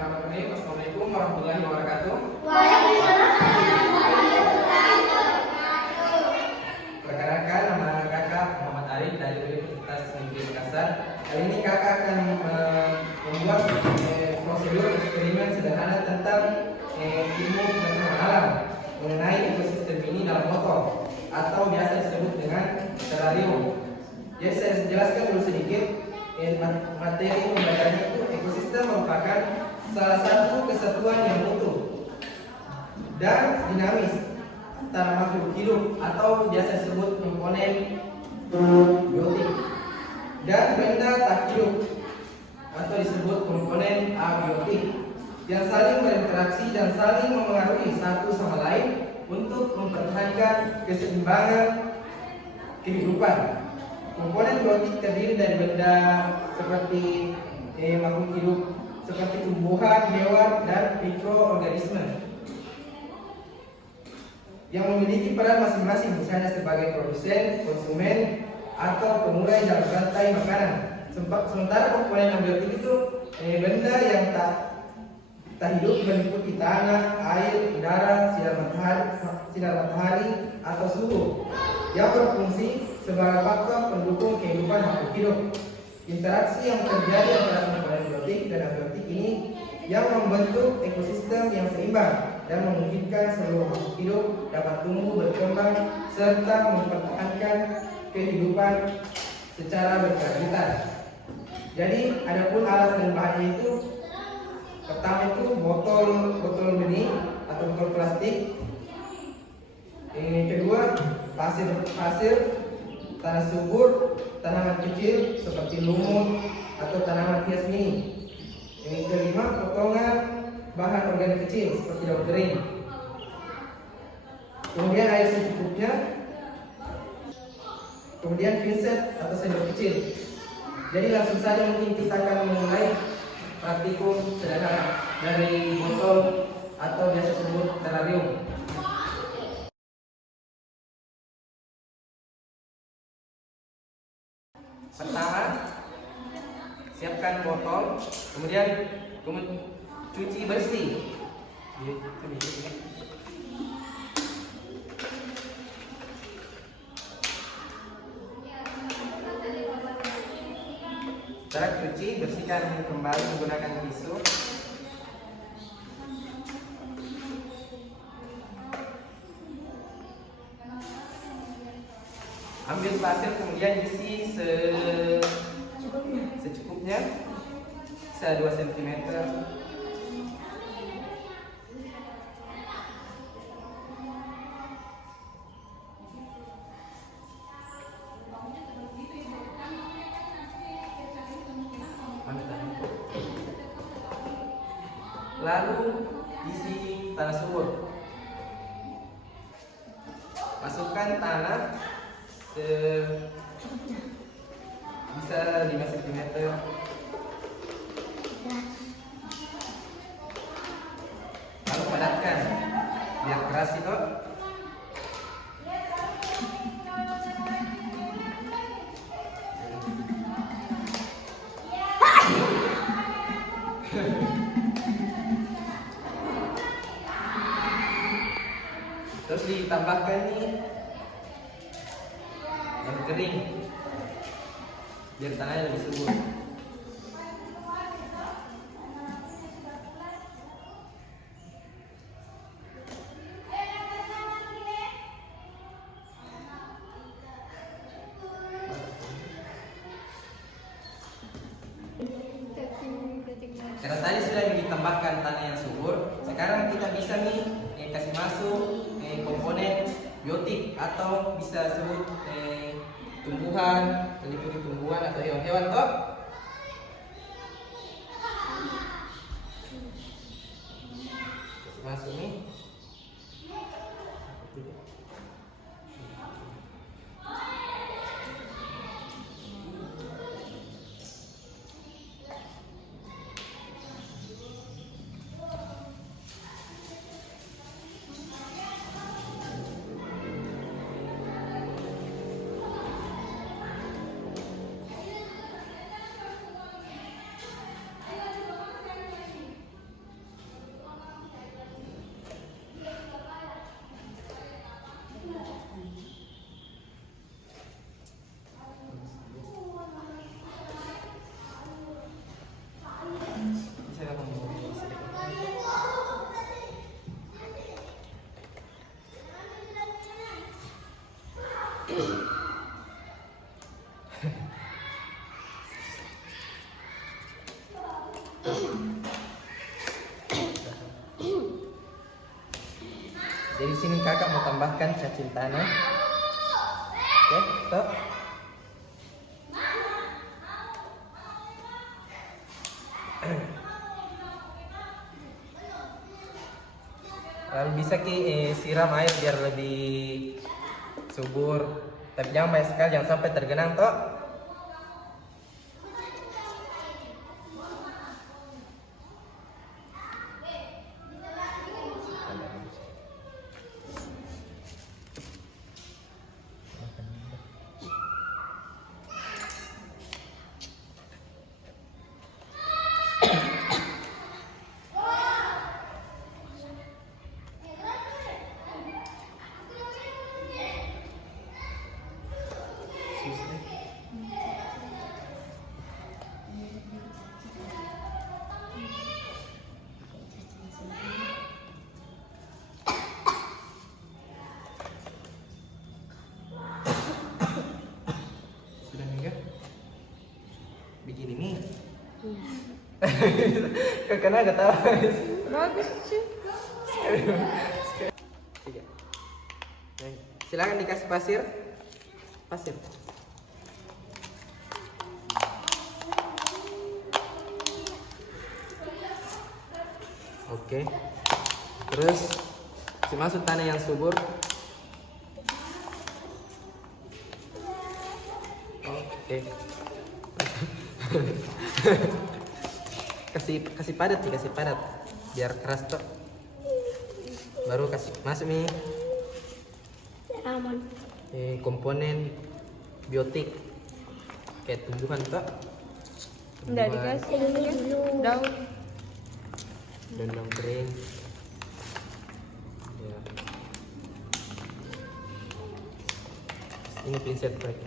Bismillahirrahmanirrahim. Assalamualaikum warahmatullahi wabarakatuh. Waalaikumsalam warahmatullahi wabarakatuh. Perkenalkan, nama kakak Muhammad Arif dari Universitas Negeri Makassar. Kali ini kakak akan membuat prosedur eksperimen sederhana tentang ilmu pengetahuan alam mengenai ekosistem ini dalam botol atau biasa disebut dengan terarium. Jadi saya jelaskan dulu sedikit. Materi pembelajarannya itu ekosistem merupakan salah satu kesatuan yang utuh dan dinamis antara makhluk hidup atau biasa disebut komponen biotik dan benda tak hidup atau disebut komponen abiotik yang saling berinteraksi dan saling mempengaruhi satu sama lain untuk mempertahankan keseimbangan kehidupan. Komponen biotik terdiri dari benda seperti makhluk hidup seperti tumbuhan, hewan, dan mikroorganisme yang memiliki peran masing-masing, misalnya sebagai produsen, konsumen, atau pengurai dalam rantai makanan. Sementara komponen abiotik itu benda yang tak hidup meliputi tanah, air, udara, sinar matahari, atau suhu yang berfungsi sebagai faktor pendukung kehidupan makhluk hidup. Interaksi yang terjadi antara komponen biotik dan abiotik ini yang membentuk ekosistem yang seimbang dan memungkinkan seluruh makhluk hidup dapat tumbuh, berkembang, serta mempertahankan kehidupan secara berkelanjutan. Jadi, adapun alat dan bahannya itu, pertama itu botol benih atau botol plastik. Yang kedua, pasir, tanah subur, tanaman kecil seperti lumut atau tanaman hias mini. Yang kelima, potongan bahan organik kecil seperti daun kering. Kemudian air secukupnya. Kemudian pinset atau sendok kecil. Jadi langsung saja mungkin kita akan memulai praktikum sederhana dari botol atau biasa disebut terarium. Pertama, siapkan botol, kemudian cuci bersih. Setelah cuci, bersihkan kembali menggunakan tisu. Ambil pasir, kemudian isi secukupnya, bisa 2 cm. Lalu isi tanah subur. Masukkan tanah bisa 5 cm. Lalu padatkan biar keras itu. Terus ditambahkan nih daun kering biar tanahnya lebih subur. Karena tadi sudah ditambahkan tanah yang subur, sekarang kita bisa nih kasih masuk komponen biotik atau bisa sebut tumbuhan, meliputi tumbuhan atau hewan-hewan toh. Kasih masuk nih. Jadi sini kakak mau tambahkan cacing tanah. Oke, stop. Lalu bisa siram air biar lebih subur. Tapi jangan banyak sekali, jangan sampai tergenang toh. Sudah enggak? Bikin ini. Kakak agak tahu. Bagus sih. Tiga. Silakan dikasih pasir. Pasir. Oke. Terus masuk tanah yang subur. Oke. kasih padat nih, kasih padat biar keras tuh. Baru kasih masuk nih Aman. komponen biotik kayak tumbuhan tuh. Enggak dikasih daun. Dan daun kering. Ya. Ini pinset mereka.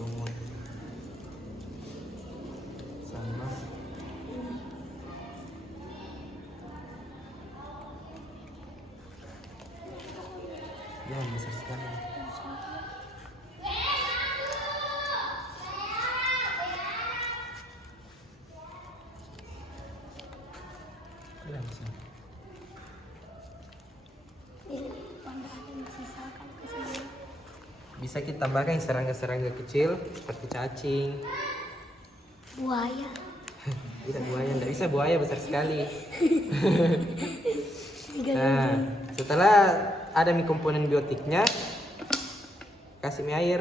Rumput. Sama. Ya besar sekali. Ya, besar. Bisa kita tambahkan serangga-serangga kecil seperti cacing. Buaya. Tidak buaya, tidak bisa, buaya besar sekali. Nah, setelah ada mie komponen biotiknya, kasih mie air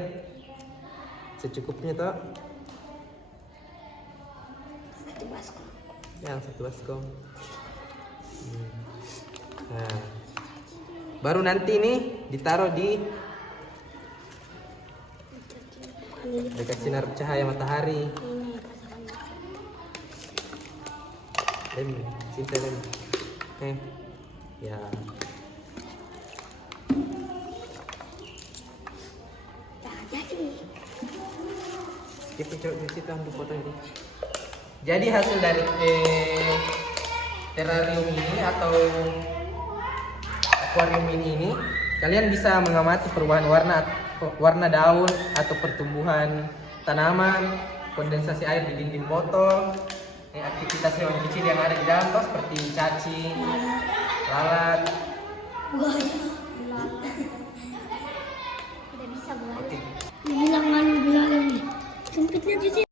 secukupnya toh. Satu baskom. Yang satu baskom. Nah, baru nanti nih ditaruh di dekat sinar cahaya matahari. Lem, cinta lem. Oke. Ya. Skip coba di situ untuk foto ini. Jadi hasil dari terrarium ini atau akuarium ini kalian bisa mengamati perubahan warna daun atau pertumbuhan tanaman, kondensasi air di dinding botol, aktivitas hewan kecil yang ada di dalam toh seperti cacing, lalat. Buaya. Tidak bisa buaya. Oke. Dibilang malu belalang nih. Sempitnya di sini.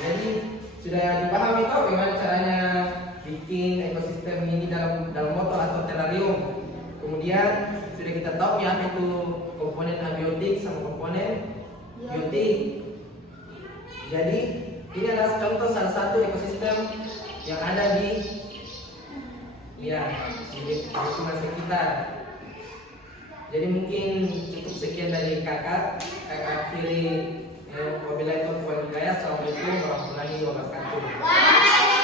Jadi sudah dipahami kok bagaimana caranya bikin ekosistem ini dalam botol atau terrarium. Kemudian sudah kita tahu ya itu komponen abiotik sama komponen biotik. Jadi ini adalah contoh salah satu ekosistem yang ada di lingkungan sekitar. Jadi mungkin cukup sekian dari kakak akhiri wabillahi taufiq wal hidayah. Assalamualaikum warahmatullahi wabarakatuh.